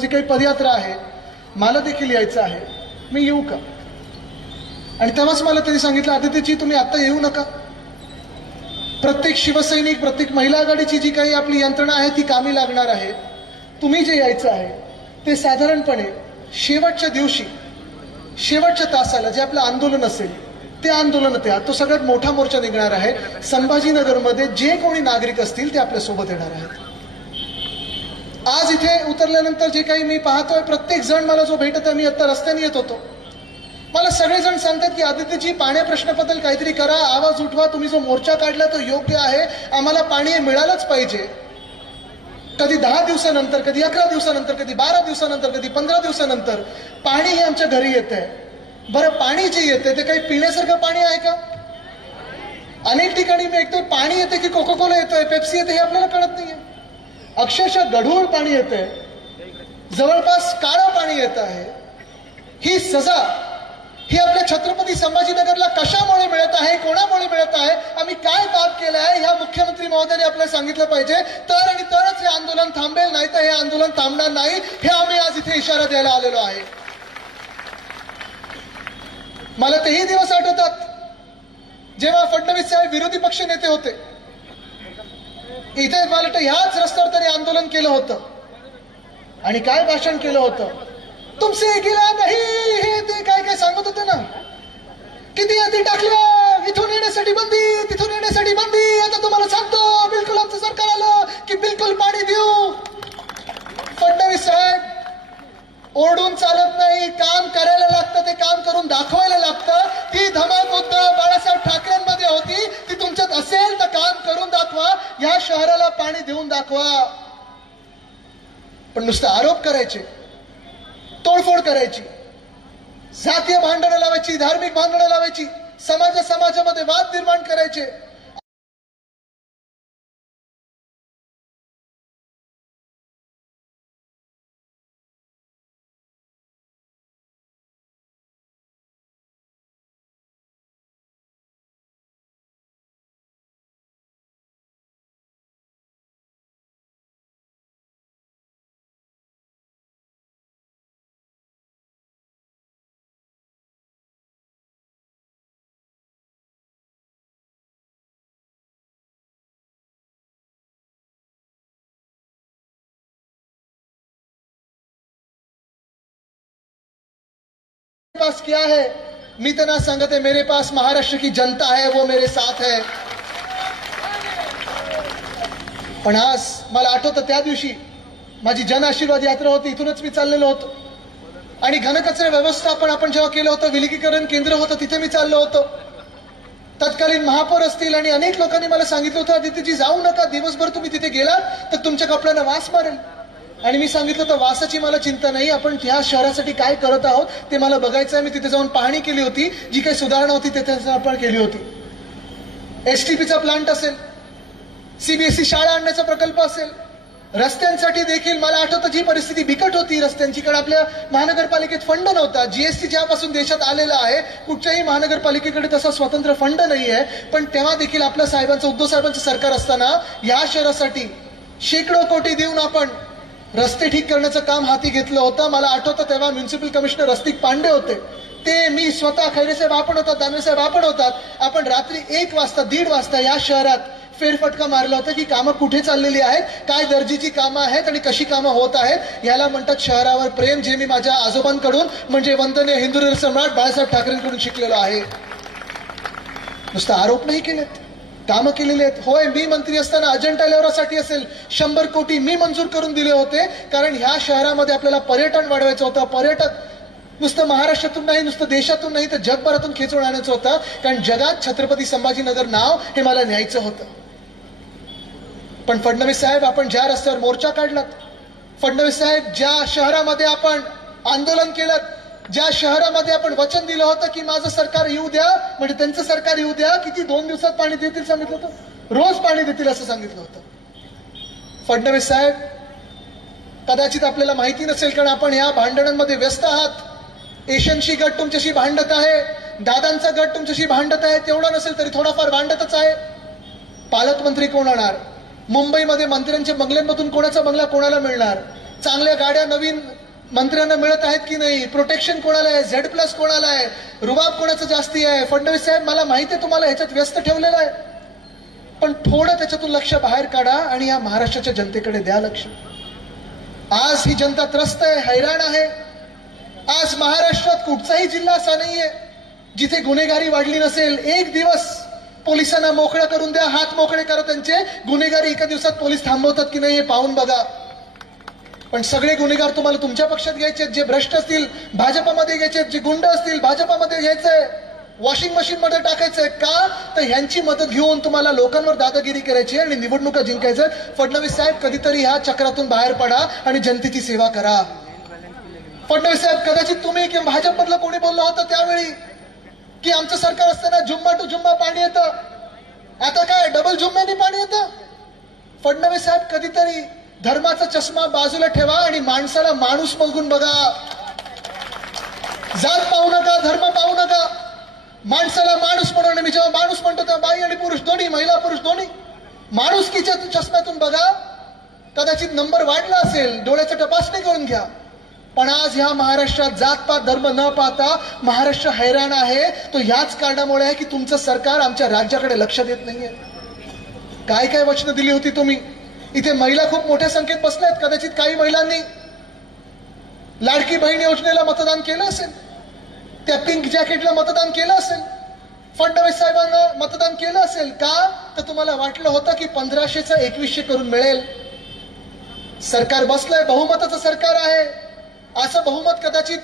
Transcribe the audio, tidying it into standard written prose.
जी काही पदयात्रा आहे मला देखील यायचं आहे, मी येऊ का? आणि तेव्हाच मला त्यांनी सांगितलं, आदित्यजी तुम्ही आता येऊ नका. प्रत्येक शिवसैनिक, प्रत्येक महिला आघाडीची जी काही आपली यंत्रणा आहे ती कामी लागणार आहे. तुम्ही जे यायचं आहे ते साधारणपणे शेवटच्या दिवशी, शेवटच्या तासाला जे आपलं आंदोलन असेल ते आंदोलन तो सगळ्यात मोठा मोर्चा निघणार आहे. संभाजीनगरमध्ये जे कोणी नागरिक असतील ते आपल्या सोबत येणार आहेत. आज इथे उतरल्यानंतर जे काही मी पाहतोय, प्रत्येक जण मला जो भेटत आहे, मी आता रस्त्याने येत होतो, मला सगळेजण सांगतात की आदित्यजी पाण्या प्रश्नाबद्दल काहीतरी करा, आवाज उठवा, तुम्ही जो मोर्चा काढला तो योग्य आहे, आम्हाला पाणी मिळालंच पाहिजे. कधी 10 दिवसानंतर, कधी 11 दिवसानंतर, कधी 12 दिवसानंतर, कधी 15 दिवसानंतर पाणी हे आमच्या घरी येत आहे. बरं, पाणी जे येते ते काही पिण्यासारखं पाणी आहे का? अनेक ठिकाणी मी ऐकतोय पाणी येते की कोका कोला येतोय, पेप्सी येते, हे आपल्याला कळत नाहीये. अक्षरशः गढूळ पाणी येते, जवळपास काळं पाणी येत आहे. ही सजा ही आपल्या छत्रपती संभाजीनगरला कशामुळे मिळत आहे, कोणामुळे मिळत आहे, आम्ही काय पाप केलं आहे, ह्या मुख्यमंत्री महोदयाने आपल्याला सांगितलं पाहिजे. तर आणि तरच हे आंदोलन थांबेल, नाही तर हे आंदोलन थांबणार नाही. हे आम्ही आज इथे इशारा द्यायला आलेलो आहे. मला तेही दिवस आठवतात जेव्हा फडणवीस साहेब विरोधी पक्ष नेते होते. इथे मला वाटतं ह्याच रस्त्यावर त्यांनी आंदोलन केलं होतं आणि काय भाषण केलं होतं, तुमसे गिला नाही, हे ते काय काय सांगत होते ना. किती यादी टाकल्या, इथून येण्यासाठी बंदी, तिथून येण्यासाठी बंदी. आता तुम्हाला सांगतो बिलकुल आमचं सरकार आलं की बिलकुल पाणी देऊ. फडणवीस साहेब, ओरडून चालत नाही, काम करायला लागतं, ते काम करून दाखवायला लागतं. ती धमक उद्धव बाळासाहेब ठाकरेंमध्ये होती, ती तुमच्यात असेल तर काम करून दाखवा, या शहराला पाणी देऊन दाखवा. पण नुसतं आरोप करायचे, तोडफोड करायची, जातीय भांडणं लावायची, धार्मिक भांडणं लावायची, समाजामध्ये वाद निर्माण करायचे. पास क्या है, मी तो ना सांगत है, मेरे पास महाराष्ट्र की जनता है, वो मेरे साथ है. पण आज मला आठवतं त्या दिवशी माझी जन आशीर्वाद यात्रा होती, इथूनच मी चाललेलो होतो आणि घनकचरा व्यवस्थापन आपण जेव्हा केलं होतं, विलगीकरण केंद्र होतं, तिथे मी चाललो होतो. तत्कालीन महापौर असतील आणि अनेक लोकांनी मला सांगितलं होतं, आदित्यजी जाऊ नका, दिवसभर तुम्ही तिथे गेलात तर तुमच्या कपड्यांना वास मारेल. आणि मी सांगितलं तर वासाची मला चिंता नाही, आपण ह्या शहरासाठी काय करत आहोत ते मला बघायचं आहे. मी तिथे जाऊन पाहणी केली होती, जी काही सुधारणा होती तिथे आपण केली होती. एसटीपीचा प्लांट असेल, सीबीएसई शाळा आणण्याचा प्रकल्प असेल, रस्त्यांसाठी देखील मला आठवतं जी परिस्थिती बिकट होती रस्त्यांची, कारण आपल्या महानगरपालिकेत फंड नव्हता. जीएसटी ज्यापासून देशात आलेला आहे, कुठच्याही महानगरपालिकेकडे तसा स्वतंत्र फंड नाही आहे. पण तेव्हा देखील आपल्या साहेबांचं, उद्धव साहेबांचं सरकार असताना या शहरासाठी शेकडो कोटी देऊन आपण रस्ते ठीक करण्याचं काम हाती घेतलं होतं. मला आठवतं तेव्हा म्युन्सिपल कमिशनर रस्तिक पांडे होते, ते, मी स्वतः, खैरे साहेब आपण होतात, दानवे साहेब आपण होतात. आपण रात्री 1 वाजता 1:30 वाजता या शहरात फेरफटका मारला होता की कामं कुठे चाललेली आहेत, काय दर्जाची कामं आहेत आणि कशी कामं होत आहेत. याला म्हणतात शहरावर प्रेम, जे मी माझ्या आजोबांकडून म्हणजे वंदनीय हिंदू सम्राट बाळासाहेब ठाकरेंकडून शिकलेलो आहे. नुसतं आरोप नाही केलेत, कामं केलेली आहेत. होय, मी मंत्री असताना अजंठा एलोरासाठी असेल 100 कोटी मी मंजूर करून दिले होते, कारण ह्या शहरामध्ये आपल्याला पर्यटन वाढवायचं होतं. पर्यटक नुसतं महाराष्ट्रातून नाही, नुसतं देशातून नाही, तर जगभरातून खेचून आणायचं होतं, कारण जगात छत्रपती संभाजीनगर नाव हे मला न्यायचं होतं. पण फडणवीस साहेब, आपण ज्या रस्त्यावर मोर्चा काढलात, फडणवीस साहेब ज्या शहरामध्ये आपण आंदोलन केलं, ज्या शहरामध्ये आपण वचन दिलं होतं की माझं सरकार येऊ द्या, म्हणजे त्यांचं सरकार येऊ द्या, किती 2 दिवसात पाणी देतील सांगितलं होतं, रोज पाणी देतील असं सांगितलं होतं. फडणवीस साहेब, कदाचित आपल्याला माहिती नसेल, कारण आपण ह्या भांडणांमध्ये व्यस्त आहात. एशियनशी गट तुमच्याशी भांडत आहे, दादांचा गट तुमच्याशी भांडत आहे, तेवढं नसेल तरी थोडाफार भांडतच आहे. पालकमंत्री कोण होणार, मुंबईमध्ये मंत्र्यांच्या बंगल्यांमधून कोणाचा बंगला कोणाला मिळणार, चांगल्या गाड्या नवीन मंत्र्यांना मिळत आहेत की नाही, प्रोटेक्शन कोणाला आहे, Z+ कोणाला आहे, रुबाब कोणाचं जास्ती आहे. फडणवीस साहेब, मला माहिती आहे तुम्हाला ह्याच्यात व्यस्त ठेवलेलं आहे, पण थोडं त्याच्यातून लक्ष बाहेर काढा आणि या महाराष्ट्राच्या जनतेकडे द्या लक्ष. आज ही जनता त्रस्त आहे, हैराण आहे. आज महाराष्ट्रात कुठचाही जिल्हा असा नाहीये जिथे गुन्हेगारी वाढली नसेल. एक दिवस पोलिसांना मोकळं करून द्या, हात मोकळे करा त्यांचे. गुन्हेगारी एका दिवसात पोलीस थांबवतात की नाही हे पाहून बघा. पण सगळे गुन्हेगार तुम्हाला तुमच्या पक्षात घ्यायचे, जे भ्रष्ट असतील भाजपमध्ये घ्यायचे, जे गुंड असतील भाजपमध्ये घ्यायचंय, वॉशिंग मशीन मध्ये टाकायचंय. का तर ह्यांची मदत घेऊन तुम्हाला लोकांवर दादागिरी करायची आणि निवडणुका जिंकायचं. फडणवीस साहेब, कधीतरी ह्या चक्रातून बाहेर पडा आणि जनतेची सेवा करा. फडणवीस साहेब, कदाचित तुम्ही किंवा भाजपमधलं कोणी बोललं होतं त्यावेळी की आमचं सरकार असताना जुम्मा टू जुम्मा पाणी येतं, आता काय डबल जुम्म्यानी पाणी येतं. फडणवीस साहेब, कधीतरी धर्माचा चष्मा बाजूला ठेवा आणि माणसाला माणूस बघून बघा. जात पाहू नका, धर्म पाहू नका, माणसाला माणूस म्हणून. मी जेव्हा माणूस म्हणतो तेव्हा बाई आणि पुरुष दोन्ही, महिला पुरुष दोन्ही, माणुसकीच्या चष्म्यातून बघा. कदाचित नंबर वाढला असेल, डोळ्याची तपासणी करून घ्या. पण आज ह्या महाराष्ट्रात जातपात धर्म न पाहता महाराष्ट्र हैराण आहे. तो ह्याच कारणामुळे आहे की तुमचं सरकार आमच्या राज्याकडे लक्ष देत नाहीये. काय काय वचनं दिली होती तुम्ही. इथे महिला खूप मोठ्या संख्येत बसल्यात. कदाचित काही महिलांनी लाडकी बहीण योजनेला मतदान केलं असेल, त्या पिंक जॅकेटला मतदान केलं असेल, फडणवीस साहेबांना मतदान केलं असेल. का तर तुम्हाला वाटलं होतं की 1500चं 2100 करून मिळेल. सरकार बसलंय, बहुमताचं सरकार आहे. असं बहुमत कदाचित